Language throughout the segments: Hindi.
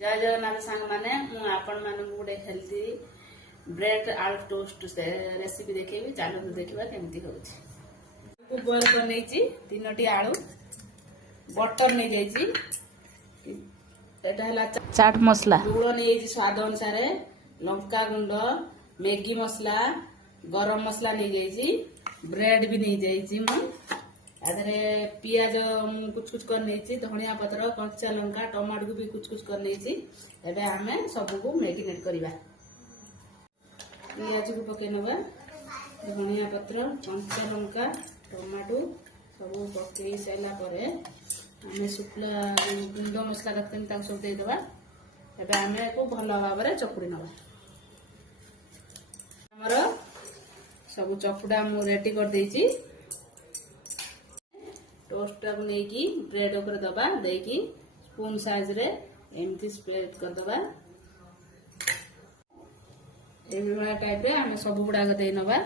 जय जगन्नाथ सांग माने आपण मान गोटे हेल्थी ब्रेड आलू टोस्ट रेसिपी देखेबी चलो देखा केमती हो बॉयल कर नहीं 3टी आलू बटर नहीं जाइए चाट मसला लुण नहीं स्वाद अनुसार लंका गुंड मैगी मसला गरम मसला नहीं जाइए ब्रेड भी नहीं जाइए मुझे पियाज कुछ कुछ कर नहीं धनिया पत्र कंचा लंका टमाटो को भी कुछ कुछ कर नहीं आम सबको मैगिनेट करवा पियाज को पकई नवा धनिया पत्र कंचा लंका टमाटो सब पकई सारा आम शुक्ला गुंड मसला रखते सब देदेबा आम को भल भाव चकुड़ी नवा आमर सब चकुड़ा मु रेडी कर देइछि टोस्ट को लेकिन ब्रेड ऊपर दबा देकी स्पून साइज रे एमती स्प्रेड कर दबा एभली टाइप रे आम सब गुड़ाक दे नबा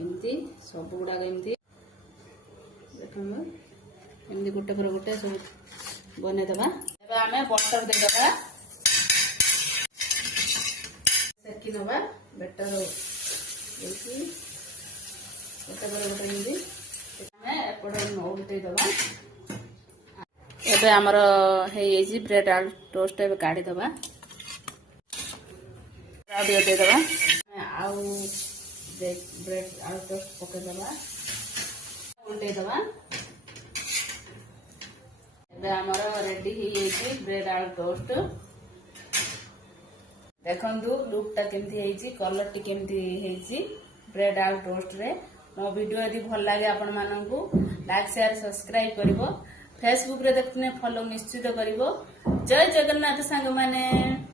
एमती सब गुड़ाक एमती देखो एमती गोटे पर गोटे सब बने दबा एबे आम बटर दे दबा सेकी नबा बेटर एकी गोटे पर गोटे एमती एबे आमर ब्रेड आलू टोस्ट एबे काढ़ी दबा देदबा आउ ब्रेड आलू टोस्ट पकई दबा उल्टे दबा एबे आमर रेडी ब्रेड आलू टोस्ट देखंतु लुकटा केमती हेची कलर टी केमती हेची ब्रेड आलू टोस्ट रे मो वीडियो यदि भल लगे आपण माननकु लाइक शेयर सब्सक्राइब करिवो फेसबुक रे देखने फॉलो निश्चित करिवो जय जगन्नाथ सांग माने।